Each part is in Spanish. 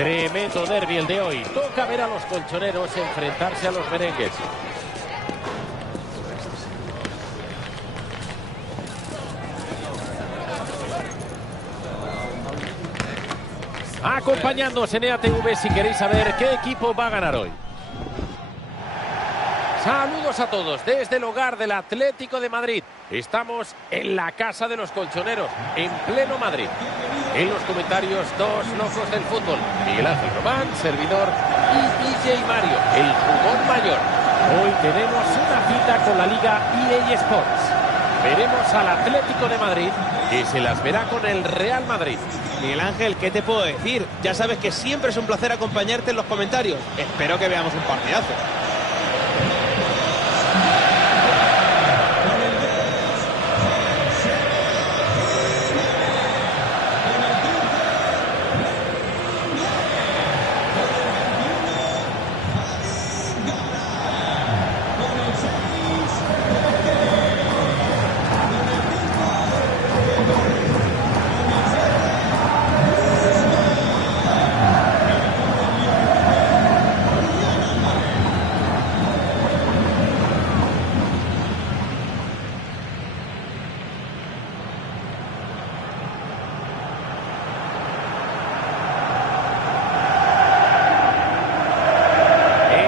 Tremendo derbi el de hoy. Toca ver a los colchoneros enfrentarse a los merengues. Acompañándonos en EATV si queréis saber qué equipo va a ganar hoy. Saludos a todos desde el hogar del Atlético de Madrid. Estamos en la casa de los colchoneros, en pleno Madrid. En los comentarios, dos locos del fútbol. Miguel Ángel Román, servidor, y DJ Mario, el jugón mayor. Hoy tenemos una cita con la Liga EA Sports. Veremos al Atlético de Madrid, que se las verá con el Real Madrid. Miguel Ángel, ¿qué te puedo decir? Ya sabes que siempre es un placer acompañarte en los comentarios. Espero que veamos un partidazo.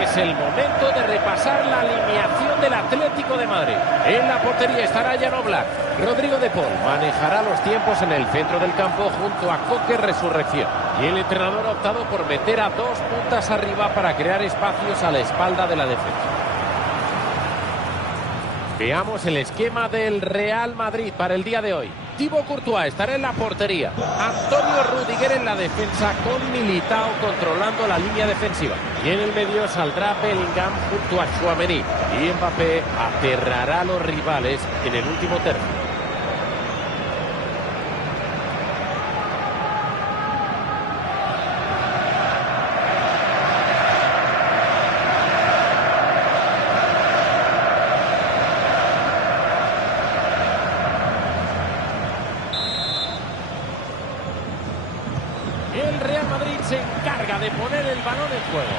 Es el momento de repasar la alineación del Atlético de Madrid. En la portería estará Jan Oblak. Rodrigo de Paul manejará los tiempos en el centro del campo junto a Coque Resurrección. Y el entrenador ha optado por meter a dos puntas arriba para crear espacios a la espalda de la defensa. Veamos el esquema del Real Madrid para el día de hoy. Thibaut Courtois estará en la portería. Antonio Rudiger en la defensa con Militao controlando la línea defensiva. Y en el medio saldrá Bellingham junto a Tchouaméni. Y Mbappé aterrará a los rivales en el último tercio. El Real Madrid se encarga de poner el balón en juego.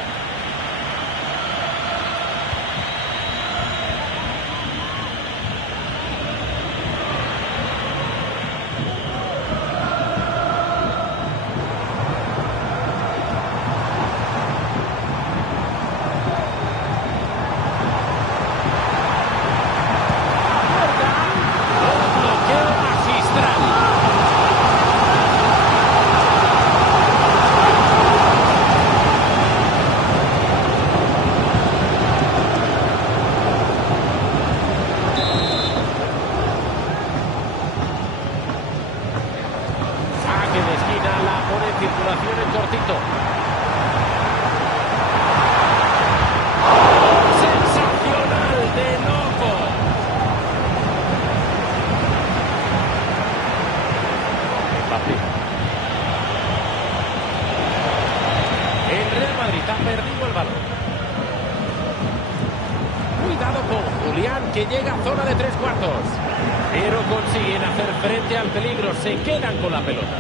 Un bloqueo magistral. Saque de esquina, la pone en circulación en cortito. ¡Sensacional de loco! Mbappé. El Real Madrid ha perdido el balón. Cuidado con Julián, que llega a zona de 3/4. Pero consiguen hacer frente al peligro. Se quedan con la pelota.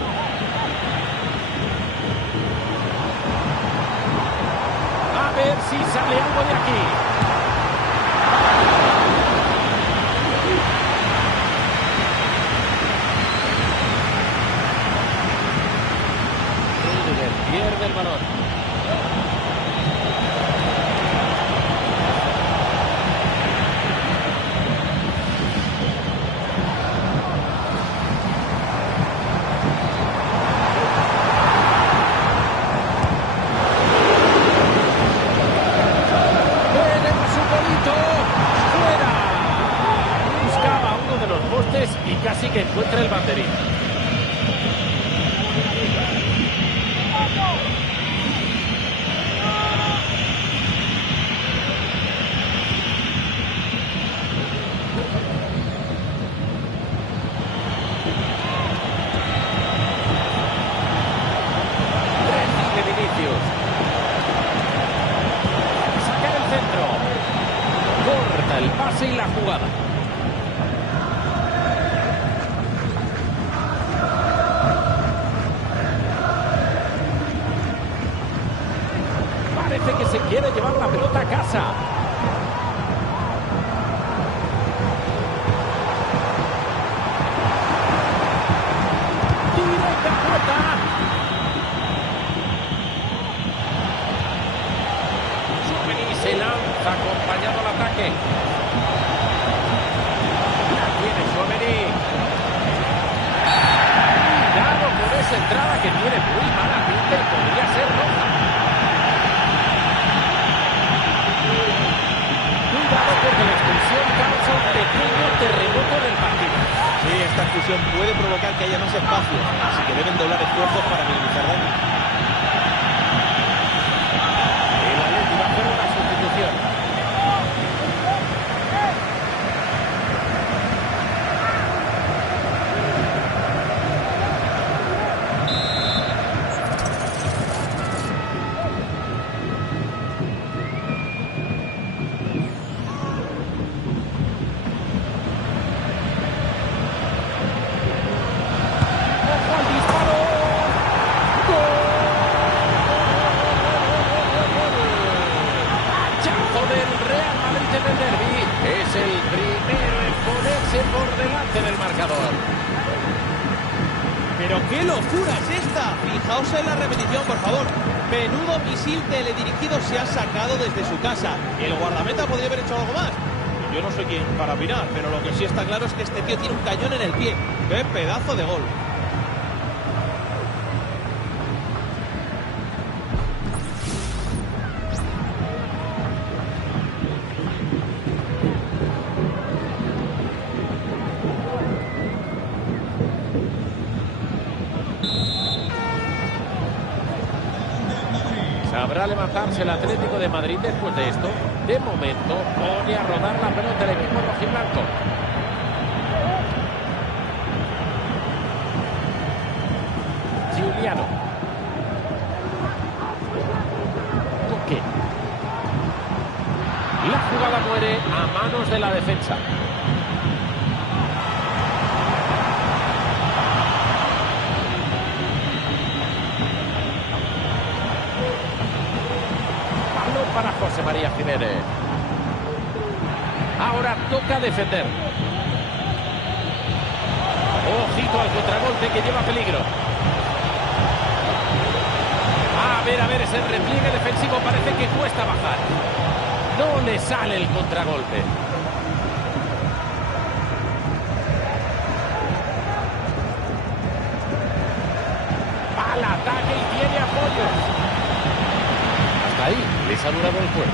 A ver si sale algo de aquí. Rudiger pierde el balón. Y casi que encuentra el banderín. Recibe Vinicius. Sacar el centro. Corta el pase y la jugada. casa. Directa puerta. Tchouaméni se lanza acompañado al ataque. La tiene Tchouaméni. Cuidado con esa entrada que tiene muy mala pinta y podría ser roja. Cuidado porque la expulsión causa un pequeño terremoto en el partido. Sí, esta expulsión puede provocar que haya más espacio, así que deben doblar esfuerzos para minimizar daño. El Atleti va a hacer una sustitución. ¡Pero qué locura es esta! Fijaos en la repetición, por favor. Menudo misil teledirigido se ha sacado desde su casa. El guardameta podría haber hecho algo más. Yo no soy quien para opinar, pero lo que sí está claro es que este tío tiene un cañón en el pie. ¡Qué pedazo de gol! ¿Sabrá levantarse el Atlético de Madrid después de esto? De momento pone a rodar la pelota el equipo rojiblanco. Giuliano. Toque. La jugada muere a manos de la defensa. Para José María Jiménez. Ahora toca defender. Ojito al contragolpe que lleva peligro. A ver, ese repliegue defensivo parece que cuesta bajar. No le sale el contragolpe. Va al ataque y tiene apoyos. Ahí les ha durado el juego.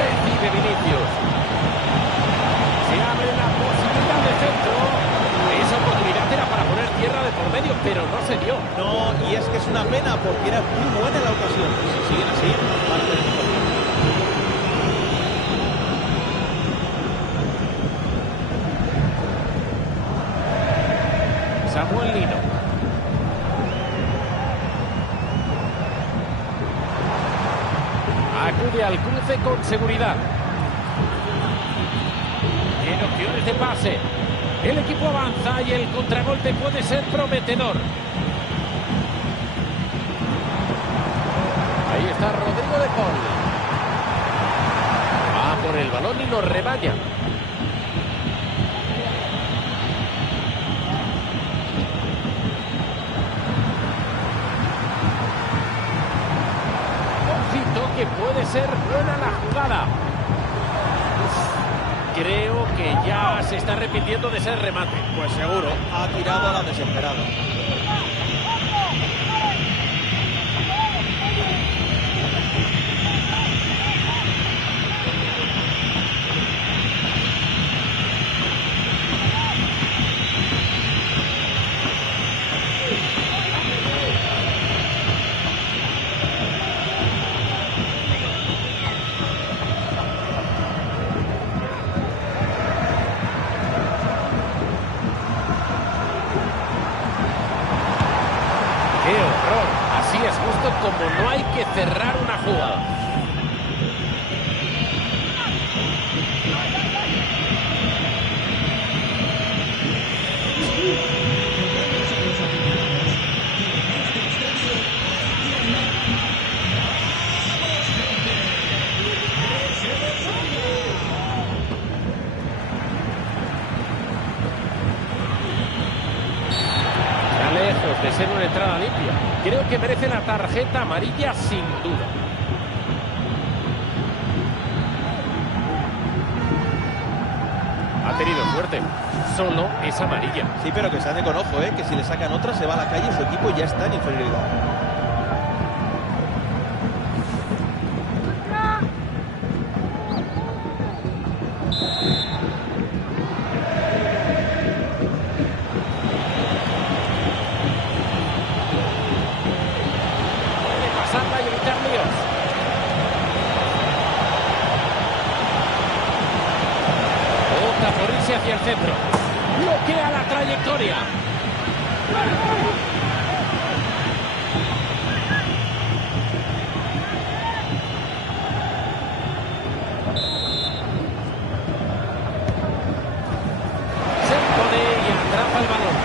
Recibe Vinicius. Se abre la posibilidad de centro. Esa oportunidad era para poner tierra de por medio, pero no se dio. No, y es que es una pena porque era muy buena la ocasión. Si siguen así, van a tener mejor. Samuel Lino. Acude al cruce con seguridad. Tiene opciones de pase. El equipo avanza y el contragolpe puede ser prometedor. Ahí está Rodrigo de Paul. Va por el balón y lo rebaña. Ojito que puede ser buena la jugada. Creo que ya se está arrepintiendo de ese remate. Pues seguro, ha tirado a la desesperada. como no hay que cerrar una jugada. De ser una entrada limpia. Creo que merece la tarjeta amarilla sin duda. Ha tenido suerte. Solo es amarilla. Sí, pero que se ande con ojo, que si le sacan otra se va a la calle y su equipo ya está en inferioridad. Hacia el centro. Bloquea la trayectoria. Se pone y atrapa el balón.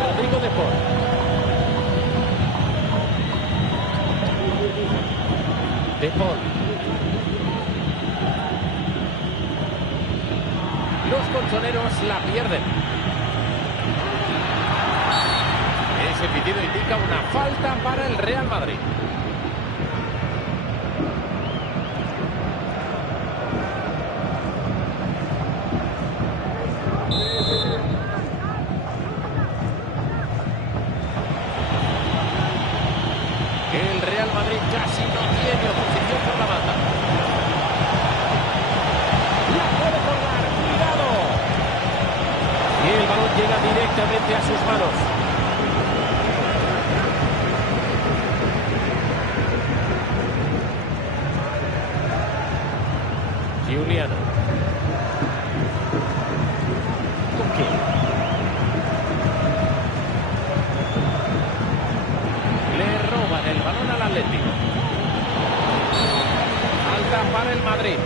Rodrigo de Paul. De Paul. Los colchoneros la pierden. Ese pitido indica una falta para el Real Madrid. El Real Madrid casi no tiene oposición por la banda. La puede colgar, cuidado. Y el balón llega directamente a sus manos. Giuliano. Coque. Le roban el balón al Atlético. Falta para el Madrid.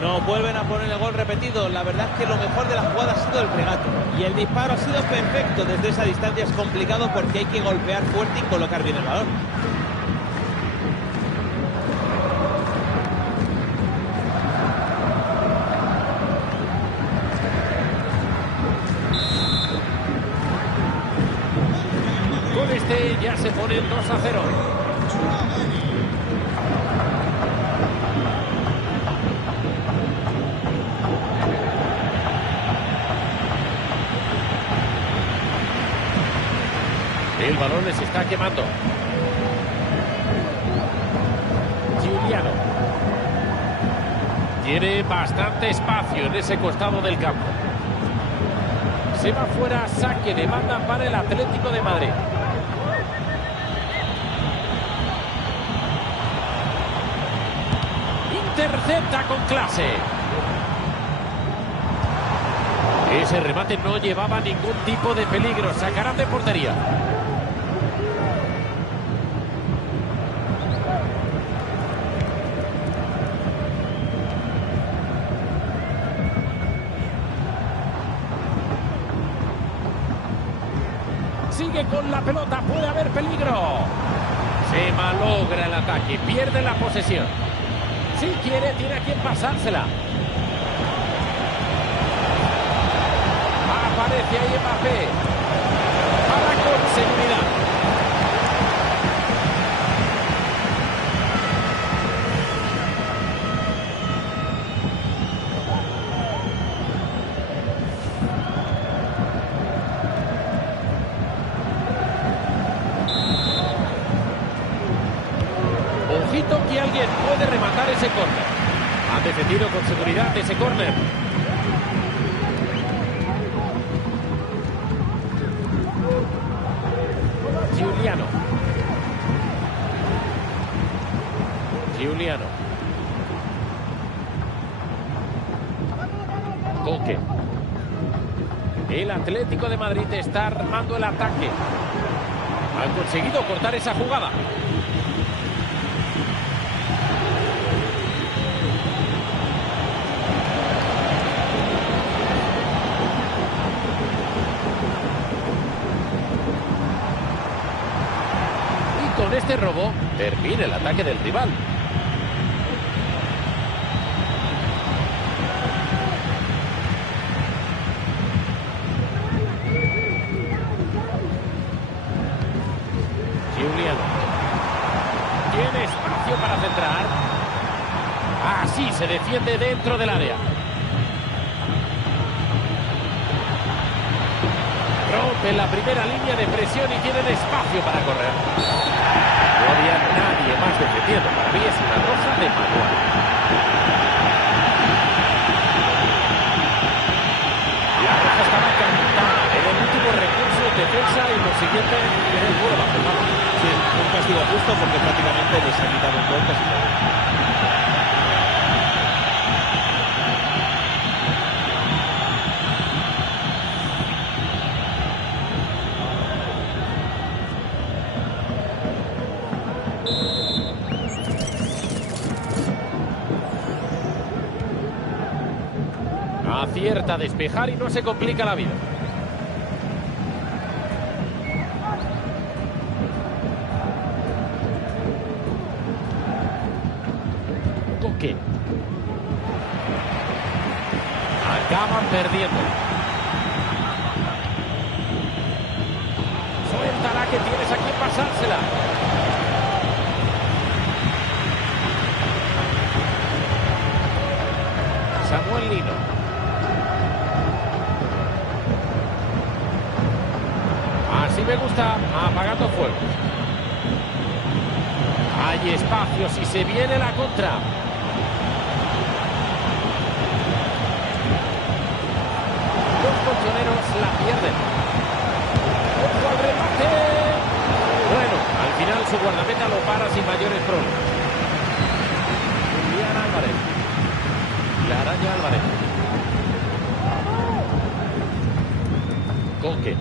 No vuelven a poner el gol repetido. La verdad es que lo mejor de la jugada ha sido el regate. Y el disparo ha sido perfecto. Desde esa distancia es complicado porque hay que golpear fuerte y colocar bien el balón. Con este ya se pone 2-0. El balón les está quemando. Giuliano. Tiene bastante espacio en ese costado del campo. Se va fuera, saque de banda para el Atlético de Madrid. Intercepta con clase. Ese remate no llevaba ningún tipo de peligro. Sacarán de portería. Sigue con la pelota, puede haber peligro. Se malogra el ataque, pierde la posesión. Si quiere, tiene a quien pasársela. Aparece ahí Mbappé. Para con seguridad. ese córner. Han defendido con seguridad ese córner. Giuliano. Coque. El Atlético de Madrid está armando el ataque. Han conseguido cortar esa jugada. Y con este robo termina el ataque del rival. Tiene espacio para centrar. Así se defiende dentro del área. Rompen la primera línea de presión y tienen espacio para correr. No había nadie más defendiendo. Para mí es una cosa de manual. La roja estaba cantada en el último recurso de defensa y lo siguiente era el vuelo bajo el balón. Sí, un castigo justo porque prácticamente les ha quitado un gol casi todo. Acierta a despejar y no se complica la vida. Coque. Acaban perdiendo. Suéltala que tienes a quien pasársela. Samuel Lino. Así me gusta, apagando fuego. Hay espacios y se viene la contra. Los colchoneros la pierden. ¡Ojo al remate! Bueno, al final su guardameta lo para sin mayores problemas. Julián Álvarez. La araña Álvarez. Coque.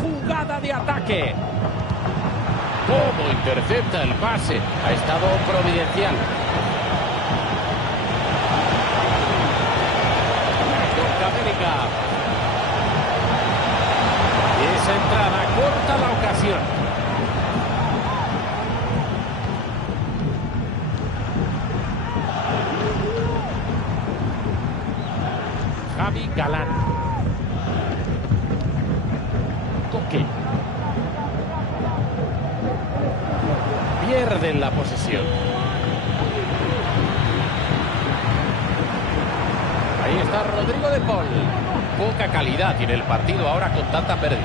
Jugada de ataque. Cómo intercepta el pase. Ha estado providencial. América. Y esa entrada corta la ocasión. Javi Galán. Coque. Pierden la posesión. Ahí está Rodrigo de Paul. Poca calidad tiene el partido ahora con tanta pérdida.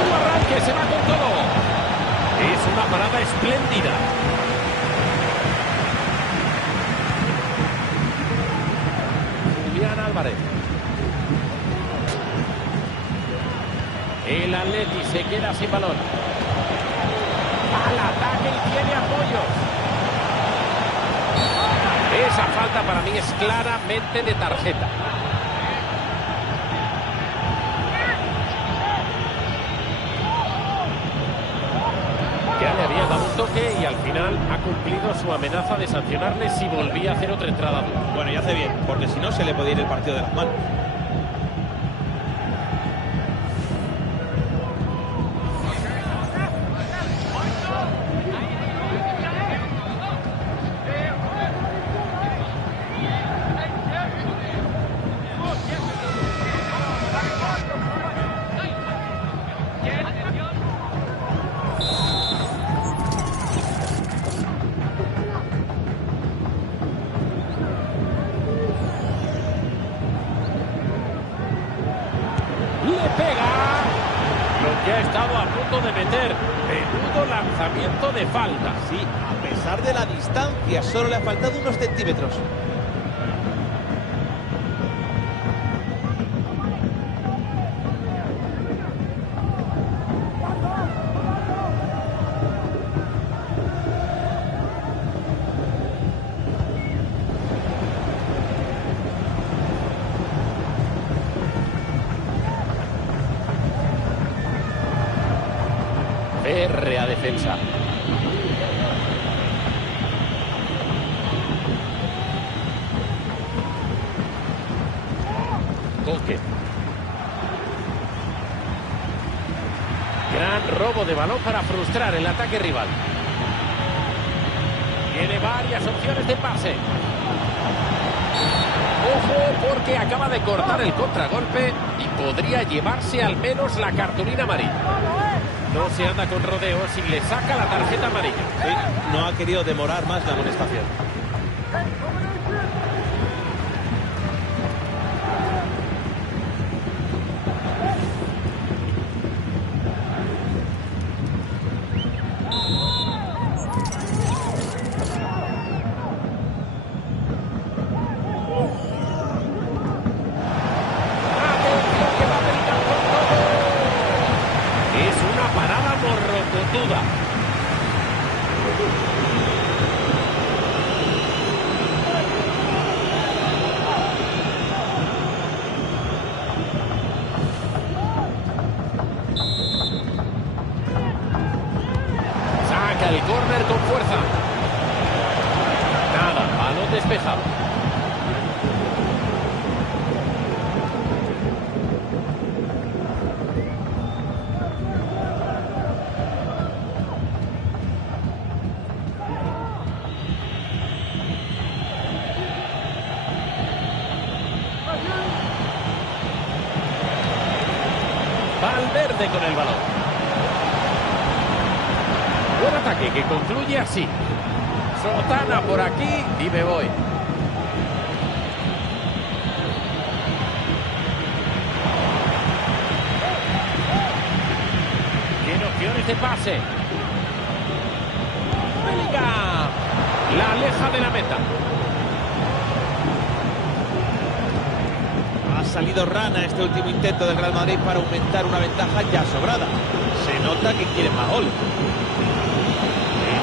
Un arranque, se va con todo. Es una parada espléndida. Julián Álvarez. El Atleti se queda sin balón. Al ataque y tiene apoyos. Esa falta para mí es claramente de tarjeta. Ya le había dado un toque y al final ha cumplido su amenaza de sancionarle si volvía a hacer otra entrada. Bueno, y hace bien, porque si no se le podía ir el partido de las manos. ha estado a punto de meter. Menudo lanzamiento de falta. Sí, a pesar de la distancia, solo le ha faltado unos centímetros. Férrea defensa. Coque. Gran robo de balón para frustrar el ataque rival. Tiene varias opciones de pase. Ojo, porque acaba de cortar el contragolpe y podría llevarse al menos la cartulina amarilla. No se anda con rodeos y le saca la tarjeta amarilla. Sí, no ha querido demorar más la amonestación. Saca el córner con fuerza. Nada, balón despejado. Valverde con el balón. Buen ataque que concluye así. Sotana por aquí y me voy. Tiene opciones de pase. Bellingham. La aleja de la meta. Ha salido rana este último intento del Real Madrid para aumentar una ventaja ya sobrada. Se nota que quieren más goles.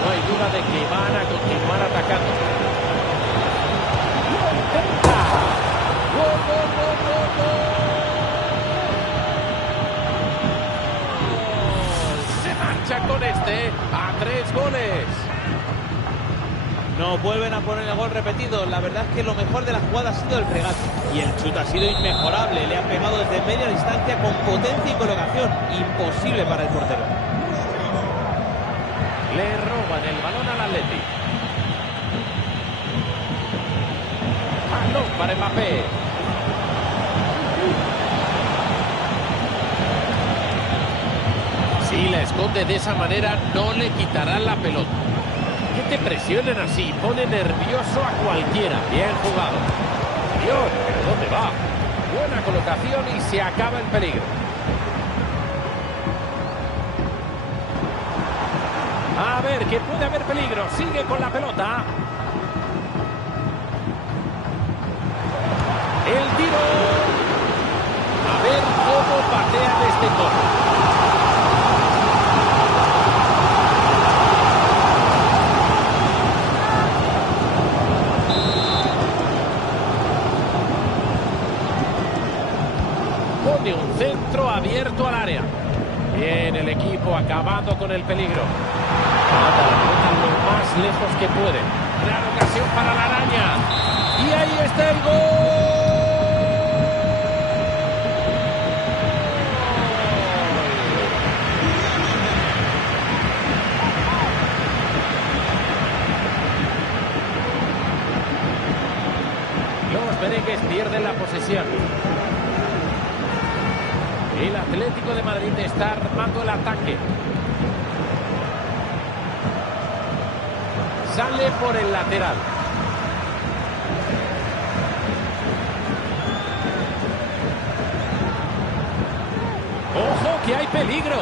No hay duda de que van a continuar atacando. ¡Lo intenta! ¡Gol, gol, gol, gol, gol! Se marcha con este a 3 goles. No vuelven a poner el gol repetido. La verdad es que lo mejor de la jugada ha sido el regate. Y el chute ha sido inmejorable. Le ha pegado desde media distancia con potencia y colocación. Imposible para el portero. Le roban el balón al Atleti. Balón para Mbappé. Si la esconde de esa manera, no le quitarán la pelota. Que te presionen así, pone nervioso a cualquiera. Bien jugado. Dios, ¿pero dónde va? Buena colocación y se acaba el peligro. A ver, que puede haber peligro. Sigue con la pelota. El tiro. A ver cómo patean este córner. Pone un centro abierto al área. Bien, el equipo acabando con el peligro. Mata la pelota lo más lejos que puede. Gran ocasión para la araña. Y ahí está el gol. Los merengues pierden la posesión. El Atlético de Madrid está armando el ataque. Sale por el lateral. Ojo que hay peligro!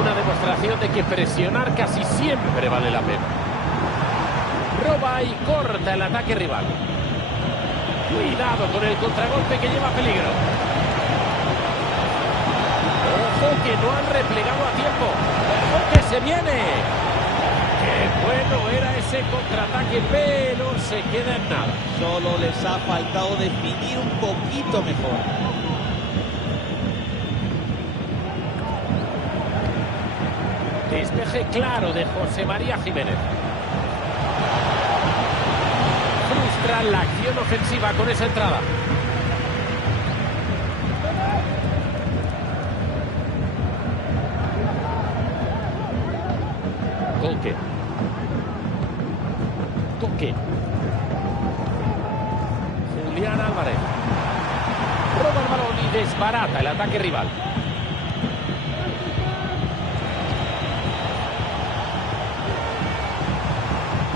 Una demostración de que presionar casi siempre vale la pena. Roba y corta el ataque rival. Cuidado con el contragolpe que lleva peligro. Ojo que no han replegado a tiempo. Ojo que se viene. Qué bueno era ese contraataque, pero se queda en nada. Solo les ha faltado definir un poquito mejor. Despeje claro de José María Jiménez. Frustra la acción ofensiva con esa entrada. Coque. Julián Álvarez. Roba el balón y desbarata el ataque rival.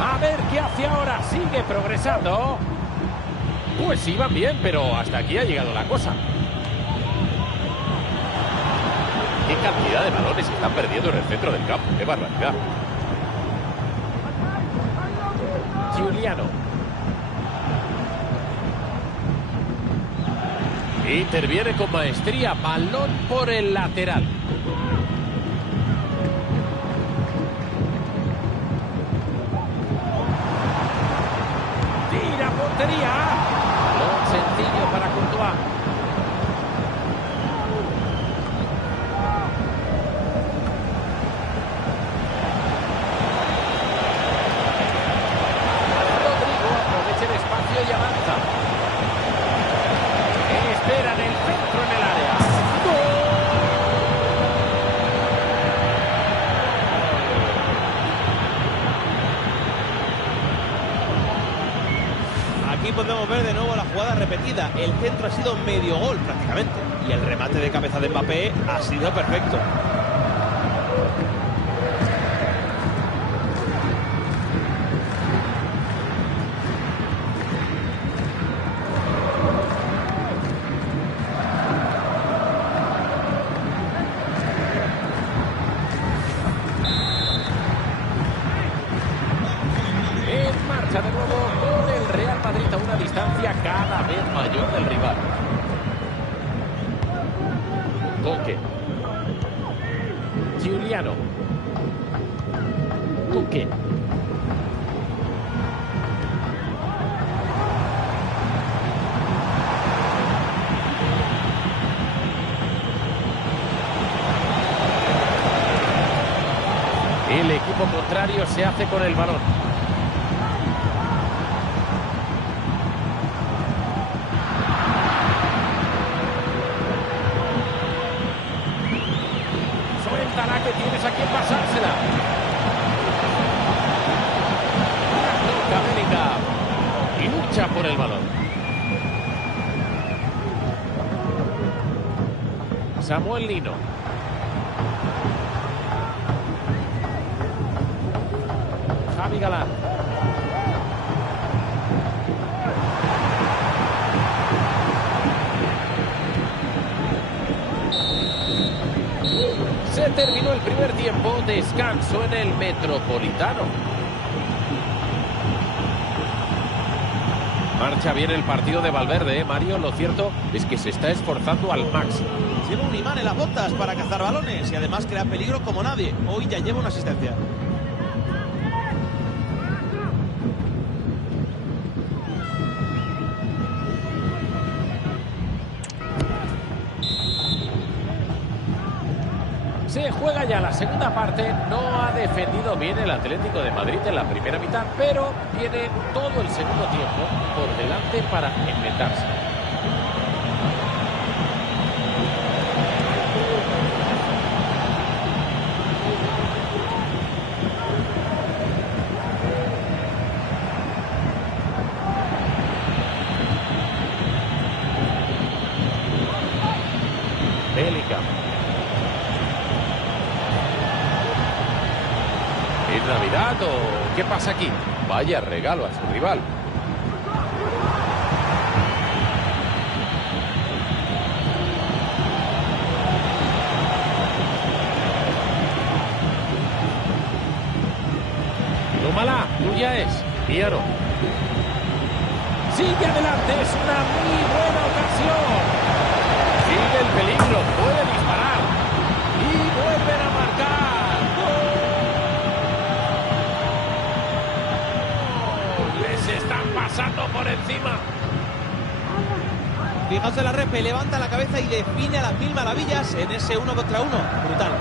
A ver qué hace ahora. Sigue progresando. Pues iban bien, pero hasta aquí ha llegado la cosa. Qué cantidad de balones se están perdiendo en el centro del campo. Qué barbaridad. Giuliano. Interviene con maestría. Balón por el lateral. Tira portería. Balón sencillo para Courtois. Y avanza. Esperan el centro en el área. ¡Gol! Aquí podemos ver de nuevo la jugada repetida. El centro ha sido medio gol prácticamente. Y el remate de cabeza de Mbappé ha sido perfecto. De nuevo con el Real Madrid a una distancia cada vez mayor del rival. Coque. Giuliano. Coque. El equipo contrario se hace con el balón. Que tienes a quien pasársela. Toca Bellingham y lucha por el balón. Samuel Lino. Javi Galán. Se terminó el primer tiempo, descanso en el Metropolitano. Marcha bien el partido de Valverde, Mario. Lo cierto es que se está esforzando al máximo. Lleva un imán en las botas para cazar balones y además crea peligro como nadie. Hoy ya lleva una asistencia. Se juega ya la segunda parte. No ha defendido bien el Atlético de Madrid en la primera mitad, pero tiene todo el segundo tiempo por delante para enmendarse. Bellingham. ¿Es Navidad o qué pasa aquí? Vaya regalo a su rival. Fijaos en la repe, levanta la cabeza y define a las mil maravillas en ese 1 contra 1. Brutal.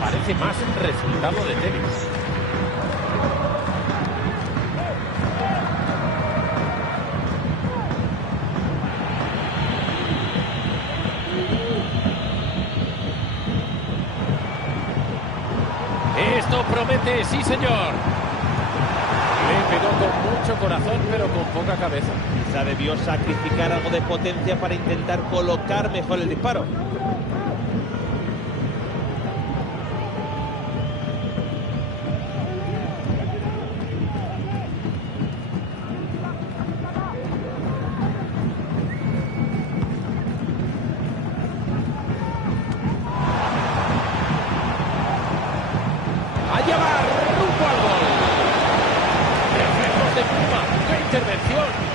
Parece más un resultado de tenis. Esto promete, sí señor. Le pegó con mucho corazón, pero con poca cabeza. Quizá debió sacrificar algo de potencia para intentar colocar mejor el disparo.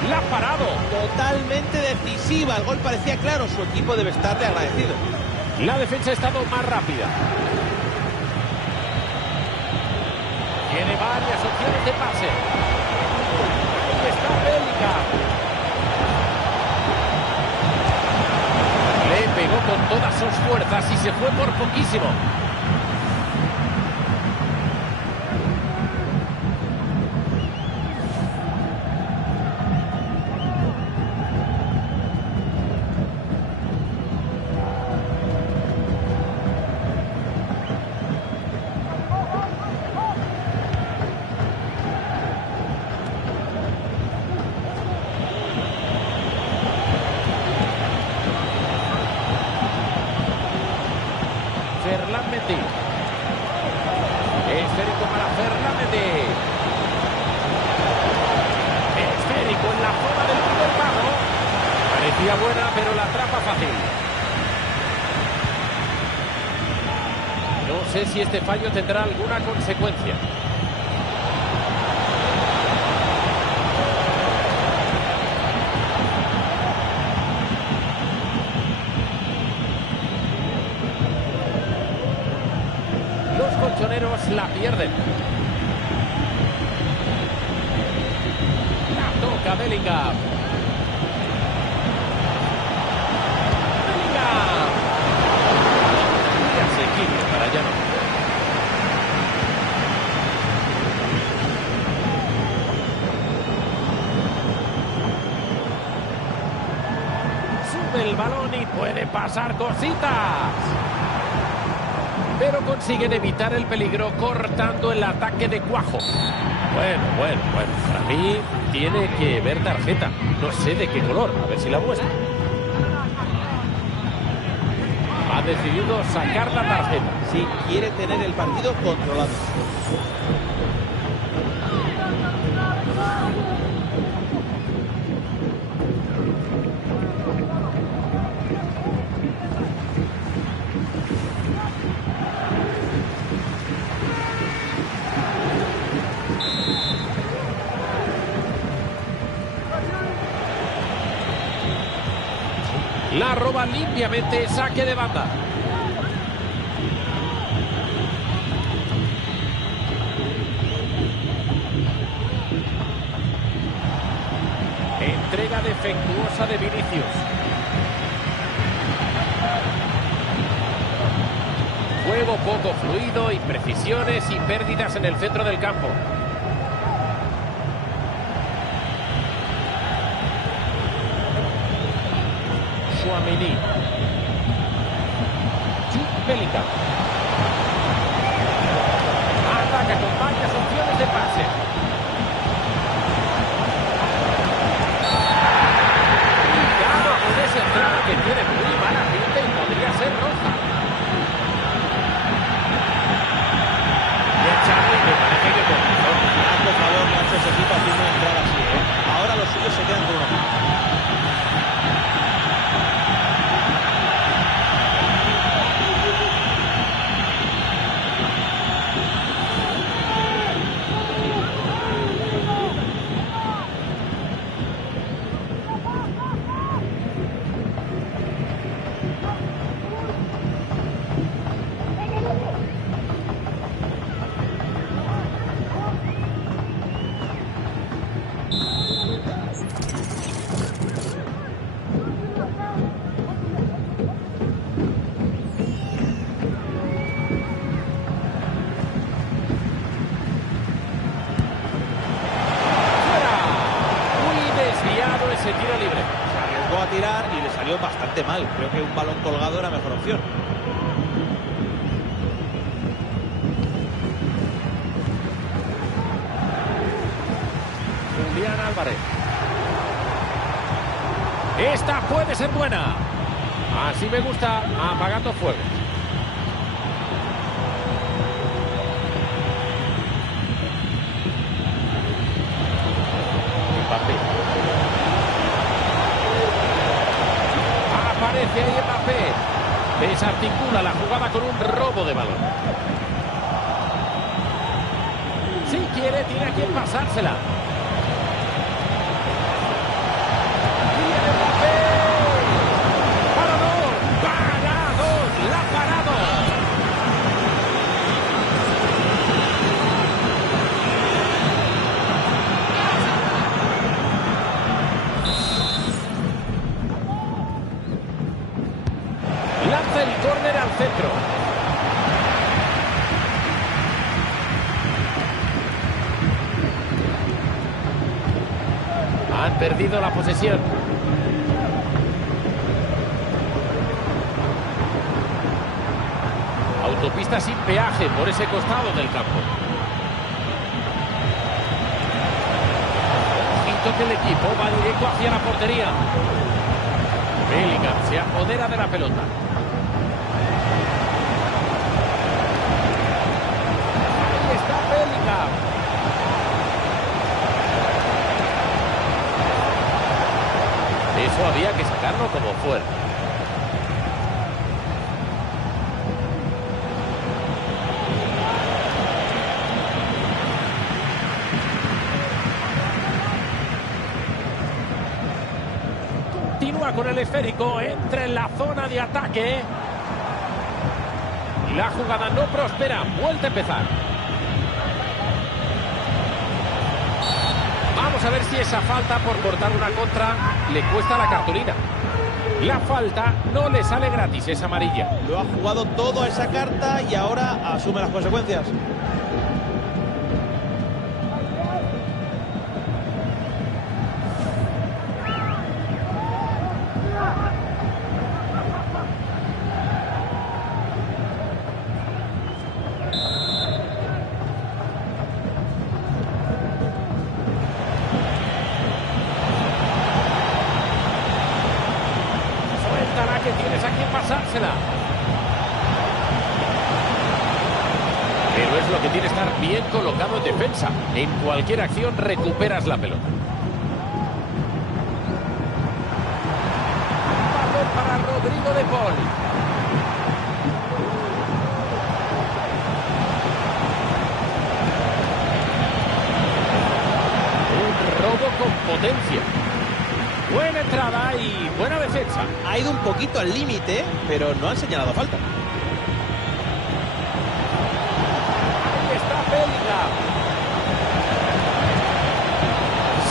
La ha parado. Totalmente decisiva. El gol parecía claro. Su equipo debe estarle agradecido. La defensa ha estado más rápida. Tiene varias opciones de pase. ¿Dónde está Bellingham? Le pegó con todas sus fuerzas y se fue por poquísimo. Esférico para Fernández. Esférico en la zona del primer palo. Parecía buena, pero la atrapa fácil. No sé si este fallo tendrá alguna consecuencia. Los colchoneros la pierden. La toca Bellingham. Bellingham. Muy asequible para Llano. Sube el balón y puede pasar cositas. Pero consiguen evitar el peligro cortando el ataque de Cuajo. Bueno. Para mí tiene que ver tarjeta. No sé de qué color. A ver si la muestra. Ha decidido sacar la tarjeta. Sí, quiere tener el partido controlado. La roba limpiamente, saque de banda. Entrega defectuosa de Vinicius. Juego poco fluido, imprecisiones y pérdidas en el centro del campo. Tchouaméni. Jude Bellingham. Ataca con varias opciones de pase. Cuidado con ese entrada que tiene muy mala pinta y podría ser roja. Y el Xavi me parece que por favor, Nacho, ese equipo haciendo una entrada así, ¿eh? Ahora los suyos se quedan con uno. ese tiro libre. Se arriesgó a tirar y le salió bastante mal. Creo que un balón colgado era mejor opción. Julián Álvarez. Esta puede ser buena. Así me gusta, apagando fuego. Mbappé. Aparece ahí Mbappé. Desarticula la jugada con un robo de balón. Si quiere, tiene a quien pasársela. Lanza el córner al centro. Han perdido la posesión. Autopista sin peaje por ese costado del campo. Ojito que el equipo va directo hacia la portería. Bellingham se apodera de la pelota. Ahí está Bellingham. Eso había que sacarlo como fuera. Continúa con el esférico, entra en la zona de ataque. La jugada no prospera, vuelve a empezar. Vamos a ver si esa falta por cortar una contra le cuesta la cartulina. La falta no le sale gratis, es amarilla. Lo ha jugado todo a esa carta y ahora asume las consecuencias. Que tienes a quien pasársela. Pero es lo que tiene estar bien colocado en defensa. En cualquier acción recuperas la pelota. Balón para Rodrigo de Paul. Un robo con potencia. Buena entrada y buena defensa. Ha ido un poquito al límite, pero no han señalado falta. Ahí está Bellingham.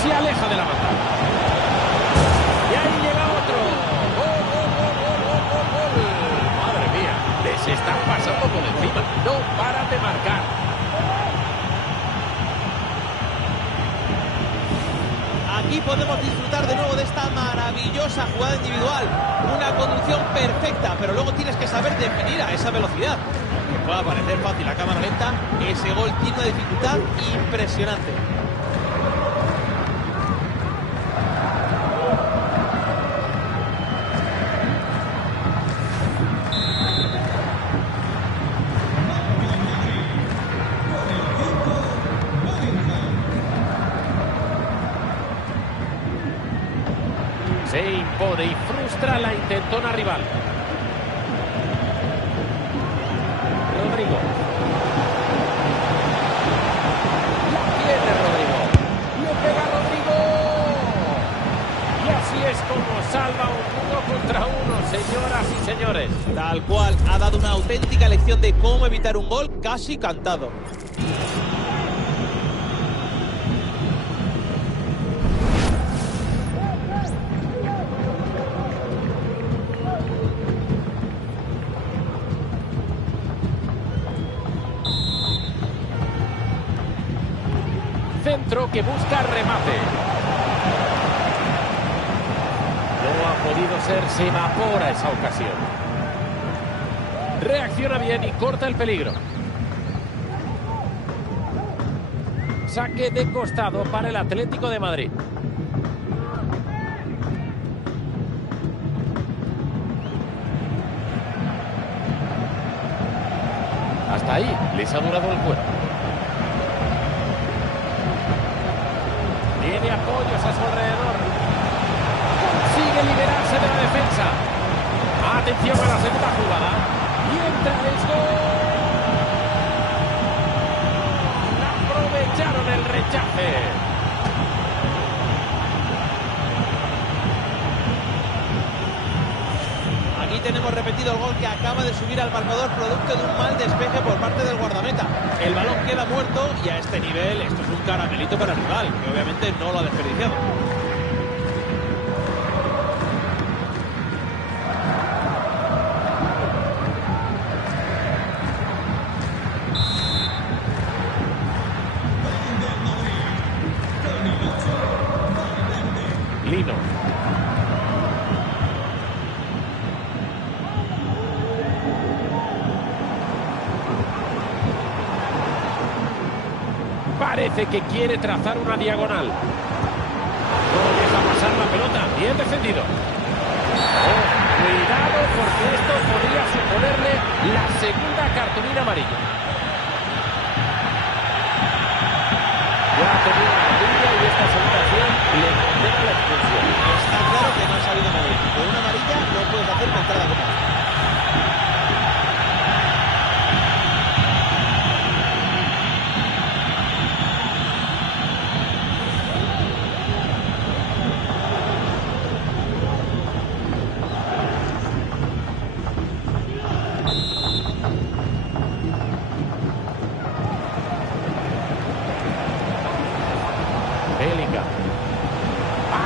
Se aleja de la banda. Y ahí llega otro. ¡Gol, gol, gol, gol, gol, gol, gol! Madre mía, les están pasando por encima. No paran de marcar. Aquí podemos disfrutar de nuevo de esta maravillosa jugada individual. Una conducción perfecta, pero luego tienes que saber definir a esa velocidad. Que pueda parecer fácil a cámara lenta, ese gol tiene una dificultad impresionante. Se impone y frustra la intentona rival. Rodrigo. La pierde Rodrigo. Lo pega Rodrigo. Y así es como salva un 1 contra 1, señoras y señores. Tal cual, ha dado una auténtica lección de cómo evitar un gol casi cantado. Centro que busca remate. podido ser, se evapora esa ocasión. Reacciona bien y corta el peligro. Saque de costado para el Atlético de Madrid. Hasta ahí les ha durado el cuerpo. Tiene apoyos a su alrededor. Consigue liberarse de la defensa. Atención a la segunda jugada. Y entra el gol. Aprovecharon el rechace. Aquí tenemos repetido el gol que acaba de subir al marcador producto de un mal despeje por parte del guardameta. El balón queda muerto y a este nivel esto es un caramelito para el rival, que obviamente no lo ha desperdiciado. Lino. Parece que quiere trazar una diagonal. No deja pasar la pelota. Bien defendido. Oh, cuidado porque esto podría suponerle la segunda cartulina amarilla. Ya ha tenido una amarilla y esta segunda acción le condena la expulsión. Está claro que no ha sabido mover. Con una amarilla no puedes hacer una entrada como esta.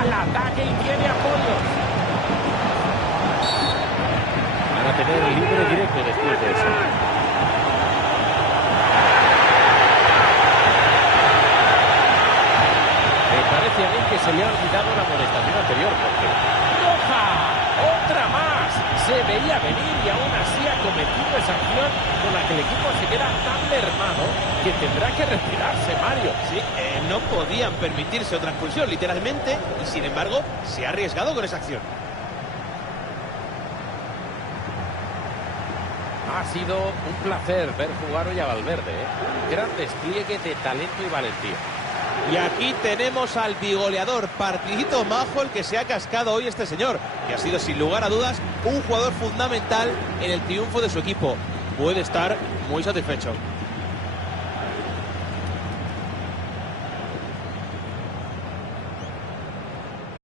Al ataque y tiene apoyos. Van a tener el libre directo después de eso. Me parece a mí que se le ha olvidado la amonestación anterior porque ¡roja! ¡Otra más! Se veía venir y aún así ha cometido esa acción con la que el equipo se queda tan mermado que tendrá que retirarse, Mario. Sí, no podían permitirse otra expulsión, literalmente, y sin embargo se ha arriesgado con esa acción. Ha sido un placer ver jugar hoy a Valverde, ¿eh? Un gran despliegue de talento y valentía. Y aquí tenemos al bigoleador, partidito majo el que se ha cascado hoy este señor, que ha sido sin lugar a dudas un jugador fundamental en el triunfo de su equipo. Puede estar muy satisfecho.